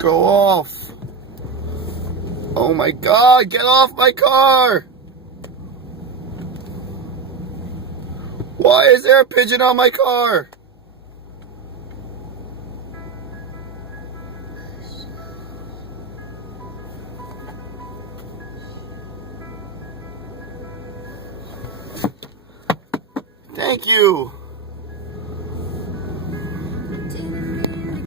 Go off. Oh my God, get off my car. Why is there a pigeon on my car? Thank you.